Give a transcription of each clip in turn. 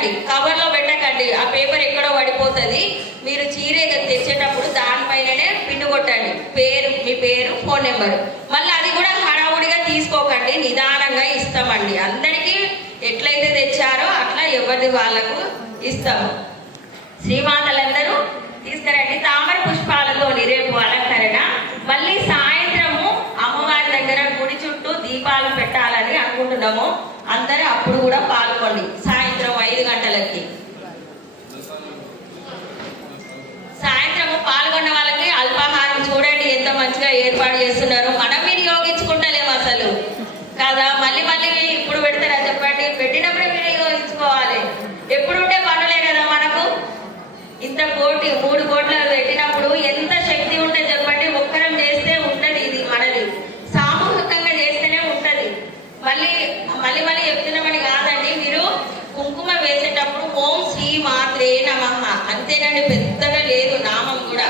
పెట్టకండి, కవర్లో పెట్టకండి, ఆ పేపర్ ఎక్కడో పడిపోతుంది. మీరు చీర తెచ్చేటప్పుడు దానిపైననే పిన్ను కొట్టండి, మీ పేరు ఫోన్ నెంబరు. మళ్ళీ అది కూడా హడావుడిగా తీసుకోకండి, నిదానంగా ఇస్తామండి. అందరికీ ఎట్లయితే తెచ్చారో అట్లా ఎవరిది వాళ్ళకు ఇస్తాము. శ్రీమాతలందరూ తీసుకురండి తామర పుష్పాలతో రేపు అలంకరణ. మళ్ళీ సాయంత్రము అమ్మవారి దగ్గర గుడి చుట్టూ దీపాలు పెట్టాలని అనుకుంటున్నాము. అందరూ అప్పుడు కూడా పాల్గొండి. సాయంత్రం 5 గంటలకి సాయంత్రము పాల్గొన్న వాళ్ళకి అల్పాహారం చూడండి ఎంత మంచిగా ఏర్పాటు చేస్తున్నారు. మనం వినియోగించుకుంటలేము అసలు కదా. మళ్ళీ ఇప్పుడు పెడతారా చెప్పండి? పెట్టినప్పుడే వినియోగించుకోవాలి. ఎప్పుడు ఉండే పనులే కదా మనకు. ఇంత 3 కోట్లు పెట్టినప్పుడు ఎంత శక్తి ఉంటే చెప్పండి. ఒక్కరం చేస్తే ఉంటది, ఇది మనది. సామూహికంగా చేస్తేనే ఉంటది. మళ్ళీ చెప్తున్నామని కాదండి. మీరు కుంకుమ వేసేటప్పుడు ఓం శ్రీ మాత్రే నమః అంతేనండి, పెద్దగా లేదు. నామం కూడా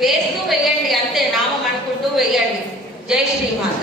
వేస్తూ వెయ్యండి అంతే, నామం అనుకుంటూ వెయ్యండి. జై శ్రీమాత.